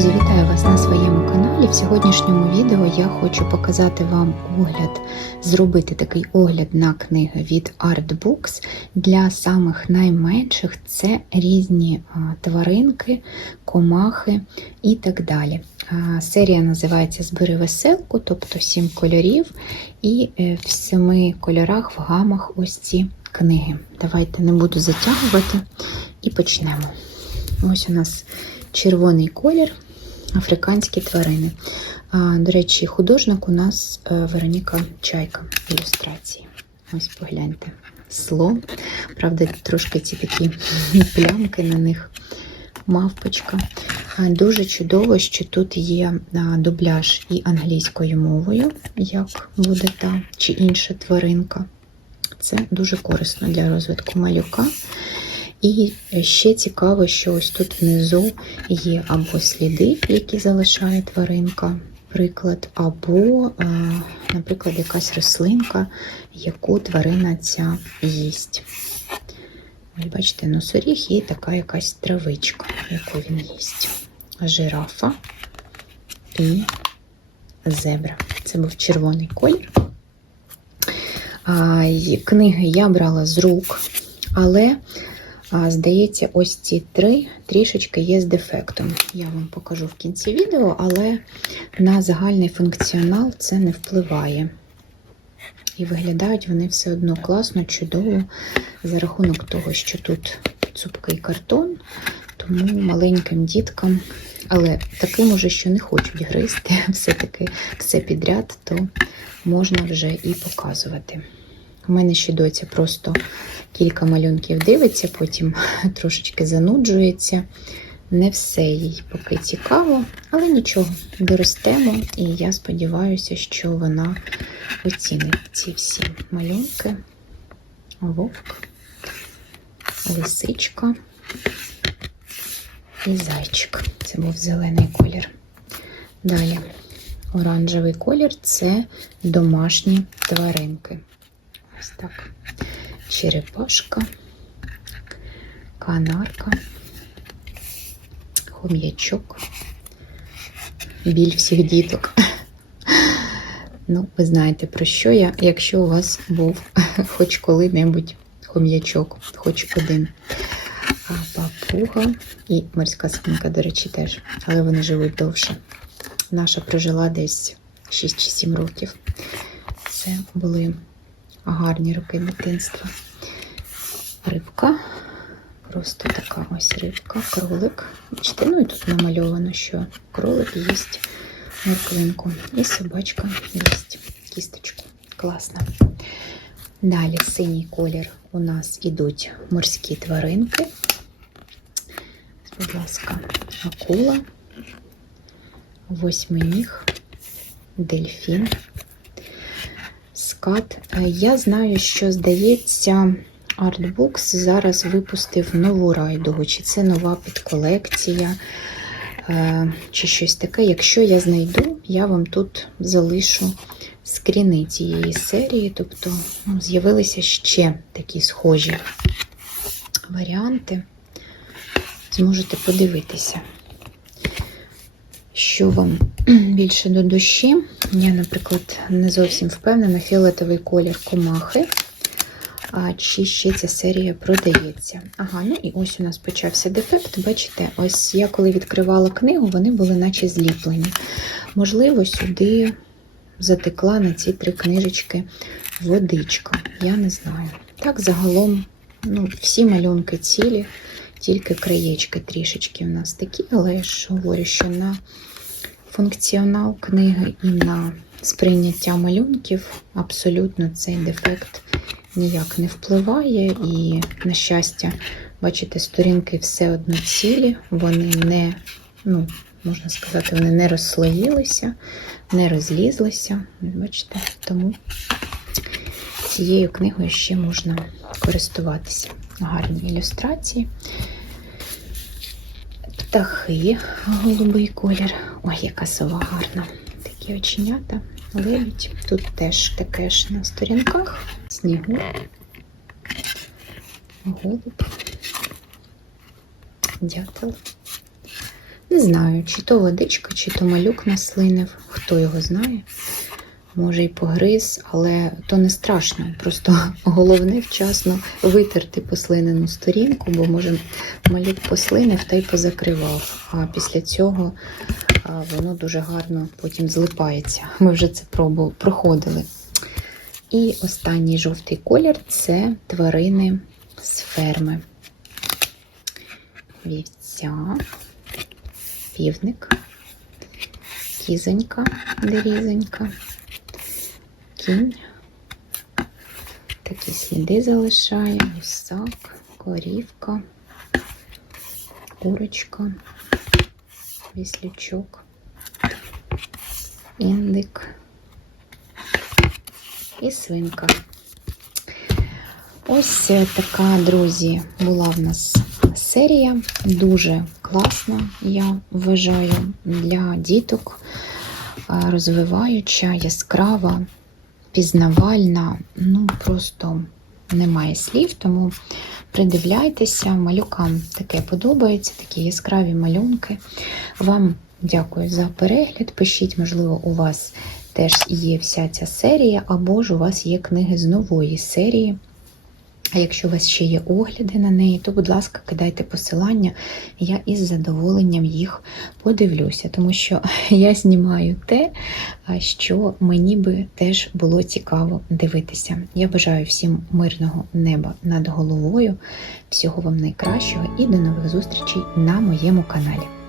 Друзі, вітаю вас на своєму каналі. В сьогоднішньому відео я хочу показати вам огляд, зробити такий огляд на книги від Artbooks для самих найменших. Це різні тваринки, комахи і так далі. Серія називається Збери веселку, тобто сім кольорів, і е, в семи кольорах в гамах ось ці книги. Давайте не буду затягувати і почнемо. Ось у нас червоний колір, африканські тварини. До речі, художник у нас е, Вероніка Чайка ілюстрації. Ось погляньте. Слон. Правда, трошки ці такі плямки на них. Мавпочка. Дуже чудово, що тут є дубляж і англійською мовою, як буде та чи інша тваринка. Це дуже корисно для розвитку малюка. І ще цікаво, що ось тут внизу є або сліди, які залишає тваринка, приклад, або, наприклад, якась рослинка, яку тварина ця їсть. Ось бачите, носоріг і така якась травичка, яку він їсть. Жирафа і зебра. Це був червоний колір. Книги я брала з рук, але Здається, ось ці три трішечки є з дефектом. Я вам покажу в кінці відео, але на загальний функціонал це не впливає. І виглядають вони все одно класно, чудово, за рахунок того, що тут цупкий картон, тому маленьким діткам, але таким уже, що не хочуть гризти, все-таки все підряд, то можна вже і показувати. У мене ще доця просто кілька малюнків дивиться, потім трошечки зануджується. Не все їй поки цікаво, але нічого, доростемо, і я сподіваюся, що вона оцінить ці всі малюнки. Вовк, лисичка і зайчик. Це був зелений колір. Далі оранжевий колір це домашні тваринки. Ось так. Черепашка, канарка, хом'ячок, біль всіх діток. Ну, ви знаєте, про що я, якщо у вас був хоч коли-небудь хом'ячок, хоч один. А папуга і морська свинка, до речі, теж, але вони живуть довше. Наша прожила десь 6 чи 7 років. Це були гарні роки дитинства. Рибка. Просто така ось рибка, кролик. Бачите, ну і тут намальовано, що кролик їсть морквинку. І собачка їсть кісточку. Класно. Далі синій колір у нас ідуть морські тваринки. Будь ласка, акула, восьминіг, дельфін скат. Я знаю, що, здається, Artbooks зараз випустив нову райдугу, чи це нова підколекція, е, чи щось таке. Якщо я знайду, я вам тут залишу скріни цієї серії, тобто ну, з'явилися ще такі схожі варіанти. Зможете подивитися що вам більше до душі. Я, наприклад, не зовсім впевнена, фіолетовий колір комахи. А чи ще ця серія продається? Ага, ну і ось у нас почався дефект. Бачите, ось я коли відкривала книгу, вони були наче зліплені. Можливо, сюди затекла на ці три книжечки водичка. Я не знаю. Так, загалом, ну, всі малюнки цілі, тільки краєчки трішечки у нас такі, але я ж говорю, що на функціонал книги і на сприйняття малюнків абсолютно цей дефект ніяк не впливає. І, на щастя, бачите, сторінки все одно цілі, вони не, ну, можна сказати, вони не розслоїлися, не розлізлися. Бачите, тому цією книгою ще можна користуватися. Гарні ілюстрації. Птахи, голубий колір. Ой, яка сова гарна. Такі оченята, лебідь. Тут теж таке ж на сторінках. Снігу, голуб, дятел, Не знаю, чи то водичка, чи то малюк наслинив, хто його знає. Може і погриз, але то не страшно. Просто головне вчасно витерти послинену сторінку, бо може малюк послинив та й позакривав. А після цього воно дуже гарно потім злипається. Ми вже це проходили. І останній жовтий колір це тварини з ферми. Вівця, півник, кізонька, дерізонька, кінь. Такі сліди залишає, гусак, корівка, курочка, віслючок, індик і свинка. Ось е, така, друзі, була в нас серія. Дуже класна, я вважаю, для діток, е, розвиваюча, яскрава, пізнавальна. Ну, просто немає слів, тому придивляйтеся, малюкам таке подобається, такі яскраві малюнки. Вам дякую за перегляд. Пишіть, можливо, у вас теж є вся ця серія, або ж у вас є книги з нової серії. А якщо у вас ще є огляди на неї, то, будь ласка, кидайте посилання, я із задоволенням їх подивлюся, тому що я знімаю те, що мені би теж було цікаво дивитися. Я бажаю всім мирного неба над головою, всього вам найкращого і до нових зустрічей на моєму каналі.